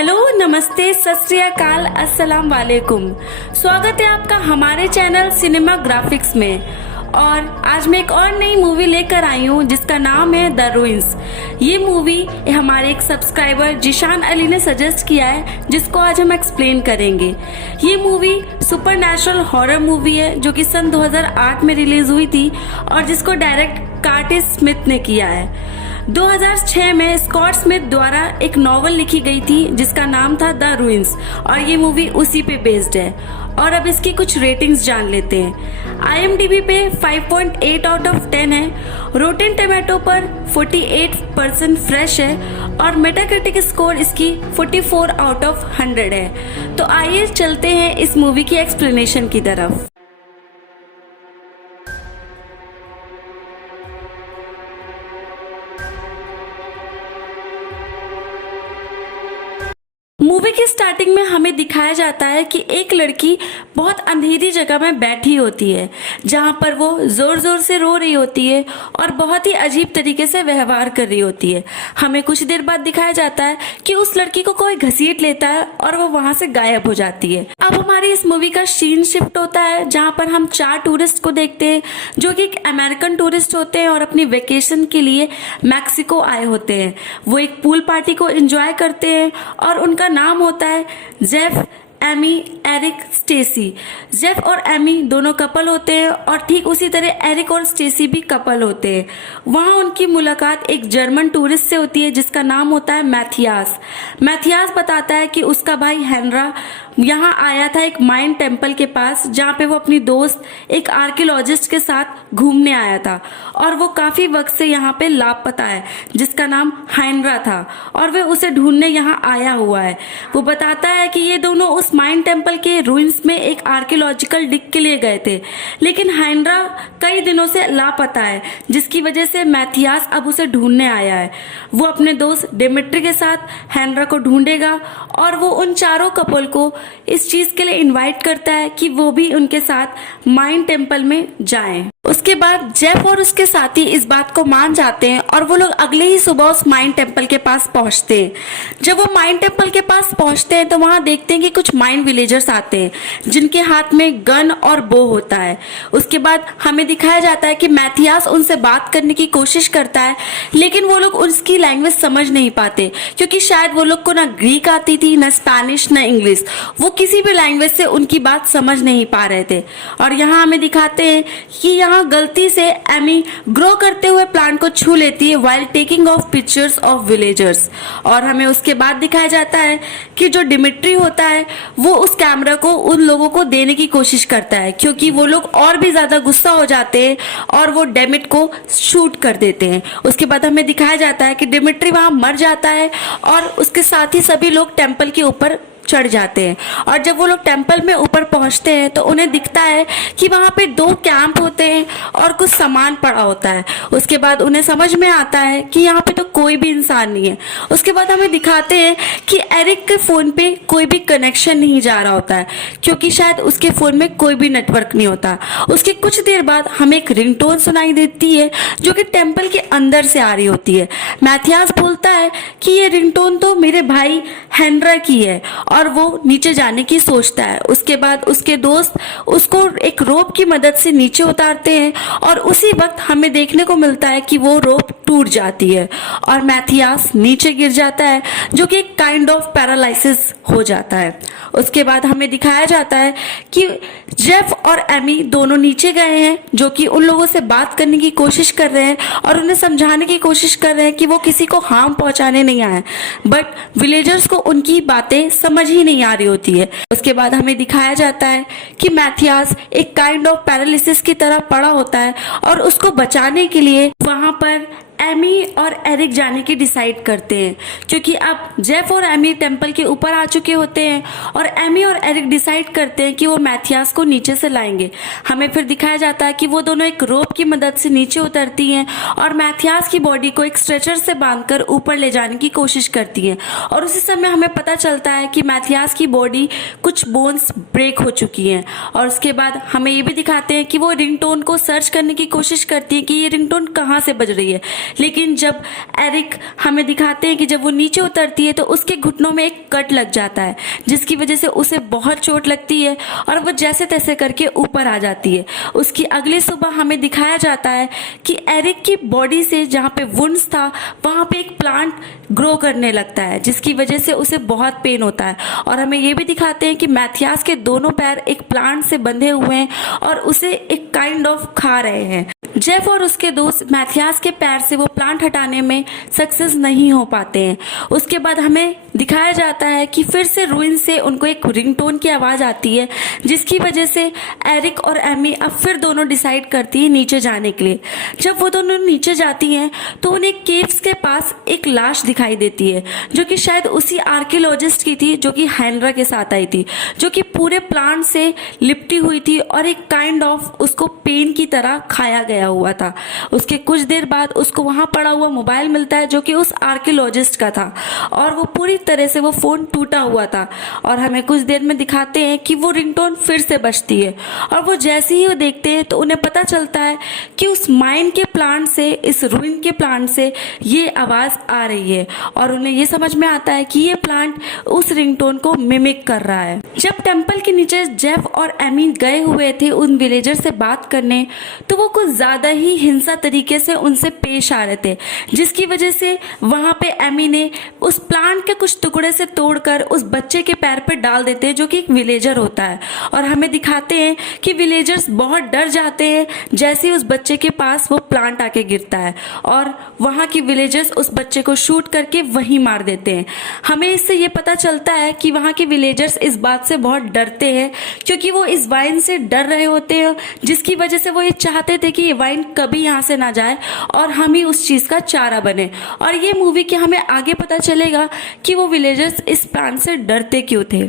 Hello, नमस्ते, सत श्री अकाल, अस्सलाम वालेकुम। स्वागत है आपका हमारे चैनल सिनेमा ग्राफिक्स में। और आज मैं एक और नई मूवी लेकर आई हूँ जिसका नाम है द रूइंस। ये मूवी हमारे एक सब्सक्राइबर जिशान अली ने सजेस्ट किया है, जिसको आज हम एक्सप्लेन करेंगे। ये movie super natural horror movie है जो कि सन 2008 में रिलीज हुई थी और जिसको डायरेक्ट कार्टिस स्मिथ ने किया है। 2006 में स्कॉट स्मिथ द्वारा एक नॉवल लिखी गई थी जिसका नाम था द रूइंस और ये मूवी उसी पे बेस्ड है। और अब इसकी कुछ रेटिंग्स जान लेते हैं। IMDb पे 5.8 आउट ऑफ 10 है, रोटेन टोमेटो पर 48% फ्रेश है और मेटाक्रिटिक स्कोर इसकी 44 आउट ऑफ 100 है। तो आइए चलते हैं इस मूवी की एक्सप्लेनेशन की तरफ। मूवी की स्टार्टिंग में हमें दिखाया जाता है कि एक लड़की बहुत अंधेरी जगह में बैठी होती है जहां पर वो जोर जोर से रो रही होती है और बहुत ही अजीब तरीके से व्यवहार कर रही होती है। हमें कुछ देर बाद दिखाया जाता है कि उस लड़की को कोई घसीट लेता है और वो वहां से गायब हो जाती है। अब हमारी इस मूवी का सीन शिफ्ट होता है जहां पर हम 4 टूरिस्ट को देखते हैं जो कि एक अमेरिकन टूरिस्ट होते हैं और अपनी वेकेशन के लिए मैक्सिको आए होते हैं। वो एक पूल पार्टी को एंजॉय करते हैं और उनका नाम होता है Jeff, Amy, Eric, Stacy. Jeff और एमी दोनों कपल होते हैं और ठीक उसी तरह एरिक और स्टेसी भी कपल होते हैं। वहां उनकी मुलाकात एक जर्मन टूरिस्ट से होती है जिसका नाम होता है मैथियास। मैथियास बताता है कि उसका भाई हेनरा यहाँ आया था एक माइन टेम्पल के पास जहाँ पे वो अपनी दोस्त एक आर्कियोलॉजिस्ट के साथ घूमने आया था और वो काफी वक्त से यहाँ पे लापता है जिसका नाम हाइनरा था और वे उसे ढूंढने यहाँ आया हुआ है। वो बताता है कि ये दोनों उस माइन टेम्पल के रूइंस में एक आर्कियोलॉजिकल डिग के लिए गए थे, लेकिन हाइनरा कई दिनों से लापता है जिसकी वजह से मैथियास अब उसे ढूंढने आया है। वो अपने दोस्त डिमिट्री के साथ हाइनरा को ढूंढेगा और वो उन चारों कपल को इस चीज के लिए इनवाइट करता है कि वो भी उनके साथ माइन टेम्पल में जाएं। उसके बाद जेफ और उसके साथी इस बात को मान जाते हैं और वो लोग अगले ही सुबह उस माइन टेम्पल के पास पहुंचते हैं। जब वो माइन टेम्पल के पास पहुंचते हैं तो वहां देखते हैं कि कुछ माइन विलेजर्स आते हैं जिनके हाथ में गन और बो होता है। उसके बाद हमें दिखाया जाता है कि मैथियास उनसे बात करने की कोशिश करता है, लेकिन वो लोग उसकी लैंग्वेज समझ नहीं पाते क्योंकि शायद वो लोग को ना ग्रीक आती थी, ना स्पेनिश, ना इंग्लिश। वो किसी भी लैंग्वेज से उनकी बात समझ नहीं पा रहे थे। और यहाँ हमें दिखाते हैं कि यहाँ गलती से एमी ग्रो करते हुए प्लांट को छू लेती है while taking of pictures of villagers. और हमें उसके बाद दिखाया जाता है कि जो डिमिट्री होता है वो उस कैमरा को उन लोगों को देने की कोशिश करता है क्योंकि वो लोग और भी ज्यादा गुस्सा हो जाते हैं और वो डेमिट को शूट कर देते हैं। उसके बाद हमें दिखाया जाता है कि डिमिट्री वहां मर जाता है और उसके साथ ही सभी लोग टेम्पल के ऊपर चढ़ जाते हैं। और जब वो लोग टेम्पल में ऊपर पहुंचते हैं तो उन्हें दिखता है कि वहां पे 2 कैंप होते हैं और कुछ सामान पड़ा होता है। उसके बाद उन्हें समझ में आता है कि यहाँ पे तो कोई भी इंसान नहीं है। उसके बाद हमें दिखाते हैं कि एरिक के फोन पे कोई भी कनेक्शन नहीं जा रहा होता है क्योंकि शायद उसके फोन में कोई भी नेटवर्क नहीं होता। उसके कुछ देर बाद हमें एक रिंगटोन सुनाई देती है जो कि टेम्पल के अंदर से आ रही होती है। मैथियास बोलता है कि ये रिंगटोन तो मेरे भाई हेनरा की है और वो नीचे जाने की सोचता है। उसके बाद उसके दोस्त उसको एक रोप की मदद से नीचे उतारते हैं और उसी वक्त हमें देखने को मिलता है कि वो रोप टूट जाती है और मैथियास नीचे गिर जाता है जो कि एक काइंड ऑफ पैरालिसिस हो जाता है। उसके बाद हमें दिखाया जाता है कि जेफ और एमी दोनों नीचे गए हैं जो कि उन लोगों से बात करने की कोशिश कर रहे हैं और उन्हें समझाने की कोशिश कर रहे हैं कि वो किसी को हार्म पहुंचाने नहीं आए, बट विलेजर्स को उनकी बातें समझ ही नहीं आ रही होती है। उसके बाद हमें दिखाया जाता है कि मैथियास एक काइंड ऑफ पैरालिसिस की तरह पड़ा होता है और उसको बचाने के लिए वहां पर एमी और एरिक जाने की डिसाइड करते हैं क्योंकि अब जेफ और एमी टेम्पल के ऊपर आ चुके होते हैं और एमी और एरिक डिसाइड करते हैं कि वो मैथियास को नीचे से लाएंगे। हमें फिर दिखाया जाता है कि वो दोनों एक रोप की मदद से नीचे उतरती हैं और मैथियास की बॉडी को एक स्ट्रेचर से बांधकर ऊपर ले जाने की कोशिश करती हैं। और उसी समय हमें पता चलता है कि मैथियास की बॉडी कुछ बोन्स ब्रेक हो चुकी हैं। और उसके बाद हमें ये भी दिखाते हैं कि वो रिंगटोन को सर्च करने की कोशिश करती है कि ये रिंगटोन कहाँ से बज रही है लेकिन जब एरिक हमें दिखाते हैं कि जब वो नीचे उतरती है तो उसके घुटनों में एक कट लग जाता है, जिसकी वजह से उसे बहुत चोट लगती है और वो जैसे तैसे करके ऊपर आ जाती है। उसकी अगली सुबह हमें दिखाया जाता है कि एरिक की बॉडी से जहाँ पे वुंड्स था वहाँ पे एक प्लांट ग्रो करने लगता है, जिसकी वजह से उसे बहुत पेन होता है। और हमें ये भी दिखाते हैं कि मैथियास के दोनों पैर एक प्लांट से बंधे हुए हैं और उसे एक काइंड ऑफ खा रहे हैं। जेफ और उसके दोस्त मैथियास के पैर से वो प्लांट हटाने में सक्सेस नहीं हो पाते हैं। उसके बाद हमें दिखाया जाता है कि फिर से रूइन से उनको एक रिंगटोन की आवाज़ आती है, जिसकी वजह से एरिक और एमी अब फिर दोनों डिसाइड करती है नीचे जाने के लिए। जब वो दोनों नीचे जाती हैं तो उन्हें केव्स के पास एक लाश दिखाई देती है, जो कि शायद उसी आर्कियोलॉजिस्ट की थी जो कि हैंड्रा के साथ आई थी, जो कि पूरे प्लांट से लिपटी हुई थी और एक काइंड ऑफ उसको पेन की तरह खाया गया हुआ था। उसके कुछ देर बाद उसको वहां पड़ा हुआ मोबाइल मिलता है जो कि उस आर्कियोलॉजिस्ट का था, और वो पूरी तरह से वो फोन टूटा हुआ था। और हमें कुछ देर में दिखाते हैं कि वो रिंगटोन फिर से बजती है, और वो जैसे ही वो देखते हैं तो उन्हें पता चलता है कि उस माइन के प्लांट से, इस रूइन के प्लांट से ये आवाज आ रही है, और उन्हें ये समझ में आता है कि ये प्लांट उस रिंगटोन को मिमिक कर रहा है। जब टेम्पल के नीचे जेफ और एमी गए हुए थे उन विलेजर से बात करने, तो वो कुछ ज्यादा ही हिंसा तरीके से उनसे पेश आ रहे थे, जिसकी वजह से वहां पे एमी ने उस प्लांट के कुछ टुकड़े से तोड़कर उस बच्चे के पैर पे डाल देते हैं जो कि एक विलेजर होता है। और हमें दिखाते हैं कि विलेजर्स बहुत डर जाते हैं जैसे ही उस बच्चे के पास वो प्लांट आके गिरता है, और वहां की विलेजर्स उस बच्चे को शूट करके वहीं मार देते हैं। हमें इससे ये पता चलता है कि वहां के विलेजर्स इस बात से बहुत डरते हैं, क्योंकि वो इस वाइन से डर रहे होते हैं, जिसकी वजह से वो ये चाहते थे कि ये वाइन कभी यहाँ से ना जाए और हम ही उस चीज का चारा बने। और ये मूवी के हमें आगे पता चलेगा कि वो विलेजर्स इस प्लांट से डरते क्यों थे।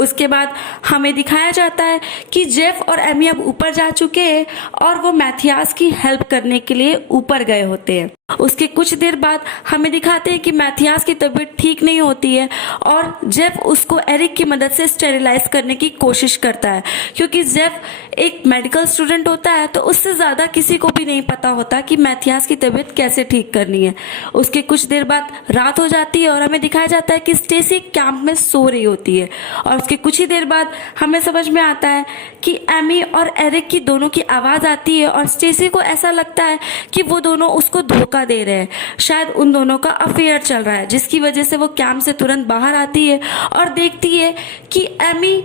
उसके बाद हमें दिखाया जाता है कि जेफ और एमी अब ऊपर जा चुके हैं और वो मैथियास की हेल्प करने के लिए ऊपर गए होते हैं। उसके कुछ देर बाद हमें दिखाते हैं कि मैथियास की तबीयत ठीक नहीं होती है, और जेफ उसको एरिक की मदद से स्टेरिलाइज करने की कोशिश करता है, क्योंकि जेफ एक मेडिकल स्टूडेंट होता है तो उससे ज़्यादा किसी को भी नहीं पता होता कि मैथियास की तबीयत कैसे ठीक करनी है। उसके कुछ देर बाद रात हो जाती है और हमें दिखाया जाता है कि स्टेसी कैंप में सो रही होती है, और उसके कुछ ही देर बाद हमें समझ में आता है कि एमी और एरिक की दोनों की आवाज़ आती है, और स्टेसी को ऐसा लगता है कि वो दोनों उसको धोखा दे रहे हैं, शायद उन दोनों का अफेयर चल रहा है, जिसकी वजह से वो कैंप से तुरंत बाहर आती है और देखती है कि एमी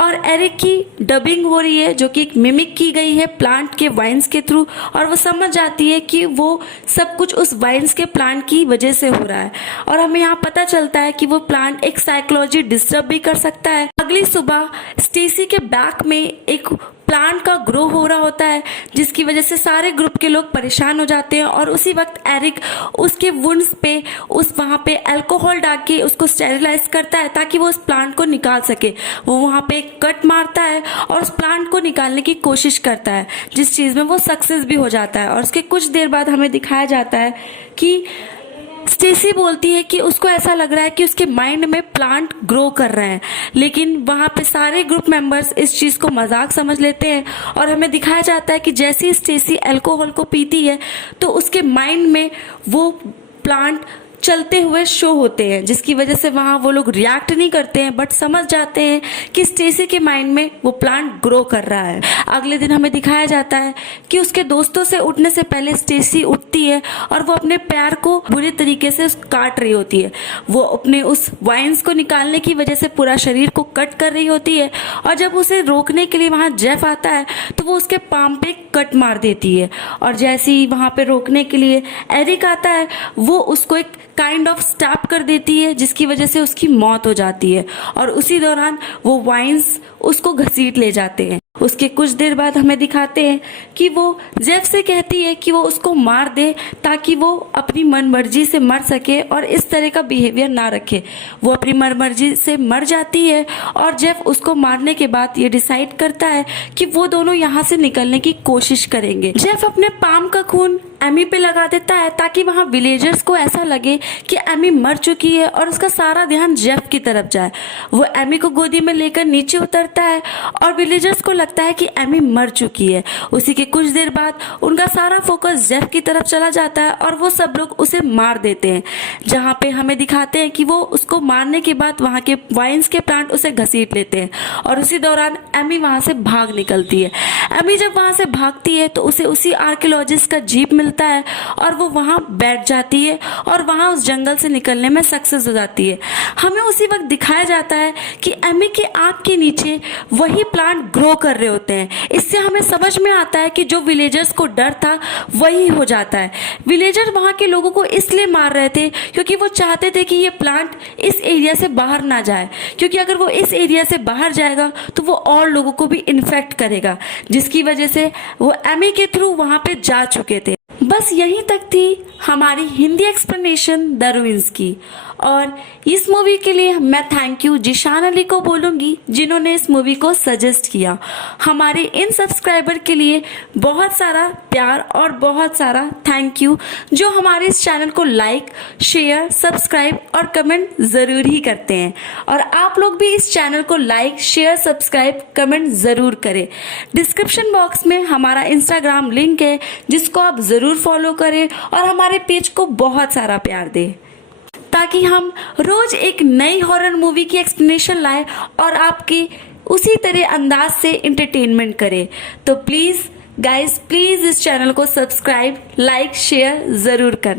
और एरिक की डबिंग हो रही है, जो कि एक मिमिक की गई है प्लांट के वाइन्स के थ्रू, और वो समझ जाती है कि वो सब कुछ उस वाइन्स के प्लांट की वजह से हो रहा है। और हमें यहाँ पता चलता है कि वो प्लांट एक साइकोलॉजी डिस्टर्ब भी कर सकता है। अगली सुबह स्टेसी के बैक में एक प्लांट का ग्रो हो रहा होता है, जिसकी वजह से सारे ग्रुप के लोग परेशान हो जाते हैं, और उसी वक्त एरिक उसके वुंड्स पे वहाँ पे अल्कोहल डाल के उसको स्टेरिलाइज करता है ताकि वो उस प्लांट को निकाल सके। वो वहाँ पे एक कट मारता है और उस प्लांट को निकालने की कोशिश करता है, जिस चीज़ में वो सक्सेस भी हो जाता है। और उसके कुछ देर बाद हमें दिखाया जाता है कि स्टेसी बोलती है कि उसको ऐसा लग रहा है कि उसके माइंड में प्लांट ग्रो कर रहे हैं, लेकिन वहाँ पे सारे ग्रुप मेंबर्स इस चीज़ को मजाक समझ लेते हैं। और हमें दिखाया जाता है कि जैसे ही स्टेसी अल्कोहल को पीती है तो उसके माइंड में वो प्लांट चलते हुए शो होते हैं, जिसकी वजह से वहाँ वो लोग रिएक्ट नहीं करते हैं, बट समझ जाते हैं कि स्टेसी के माइंड में वो प्लांट ग्रो कर रहा है। अगले दिन हमें दिखाया जाता है कि उसके दोस्तों से उठने से पहले स्टेसी उठती है और वो अपने पैर को बुरी तरीके से काट रही होती है। वो अपने उस वाइन्स को निकालने की वजह से पूरा शरीर को कट कर रही होती है, और जब उसे रोकने के लिए वहाँ जेफ आता है तो वो उसके पाम पे कट मार देती है। और जैसे ही वहाँ पे रोकने के लिए एरिक आता है, वो उसको एक काइंड ऑफ स्टैप कर देती है, जिसकी वजह से उसकी मौत हो जाती है, और उसी दौरान वो वाइन्स उसको घसीट ले जाते हैं। उसके कुछ देर बाद हमें दिखाते हैं कि वो जेफ से कहती है कि वो उसको मार दे ताकि वो अपनी मनमर्जी से मर सके और इस तरह का बिहेवियर ना रखे। वो अपनी मनमर्जी से मर जाती है, और जेफ उसको मारने के बाद ये डिसाइड करता है कि वो दोनों यहाँ से निकलने की कोशिश करेंगे। जेफ अपने पाम का खून एमी पे लगा देता है ताकि वहाँ विलेजर्स को ऐसा लगे कि एमी मर चुकी है और उसका सारा ध्यान जेफ की तरफ जाए। वो एमी को गोदी में लेकर नीचे उतरता है और विलेजर्स को लगता है कि एमी मर चुकी है। उसी के कुछ देर बाद उनका सारा फोकस जेफ की तरफ चला जाता है और वो सब लोग उसे मार देते हैं, जहाँ पे हमें दिखाते हैं कि वो उसको मारने के बाद वहाँ के वाइन्स के प्लांट उसे घसीट लेते हैं और उसी दौरान एमी वहाँ से भाग निकलती है। एमी जब वहाँ से भागती है तो उसे उसी आर्कियोलॉजिस्ट का जीप मिलता है और वो वहाँ बैठ जाती है और वहाँ उस जंगल से निकलने में सक्सेस हो जाती है। हमें उसी वक्त दिखाया जाता है कि एमी के आँख के नीचे वही प्लांट ग्रो कर रहे होते हैं। इससे हमें समझ में आता है कि जो विलेजर्स को डर था वही हो जाता है। विलेजर वहाँ के लोगों को इसलिए मार रहे थे क्योंकि वो चाहते थे कि ये प्लांट इस एरिया से बाहर ना जाए, क्योंकि अगर वो इस एरिया से बाहर जाएगा तो वो और लोगों को भी इन्फेक्ट करेगा, जिसकी वजह से वो एमी के थ्रू वहाँ पे जा चुके थे। बस यहीं तक थी हमारी हिंदी एक्सप्लेनेशन द रूइंस की। और इस मूवी के लिए मैं थैंक यू जिशान अली को बोलूँगी जिन्होंने इस मूवी को सजेस्ट किया। हमारे इन सब्सक्राइबर के लिए बहुत सारा प्यार और बहुत सारा थैंक यू, जो हमारे इस चैनल को लाइक, शेयर, सब्सक्राइब और कमेंट ज़रूर ही करते हैं। और आप लोग भी इस चैनल को लाइक, शेयर, सब्सक्राइब, कमेंट ज़रूर करें। डिस्क्रिप्शन बॉक्स में हमारा इंस्टाग्राम लिंक है जिसको आप ज़रूर फॉलो करें और हमारे पेज को बहुत सारा प्यार दें, ताकि हम रोज एक नई हॉरर मूवी की एक्सप्लेनेशन लाए और आपके उसी तरह अंदाज से एंटरटेनमेंट करें। तो प्लीज़ गाइस, प्लीज़ इस चैनल को सब्सक्राइब, लाइक, शेयर ज़रूर करना।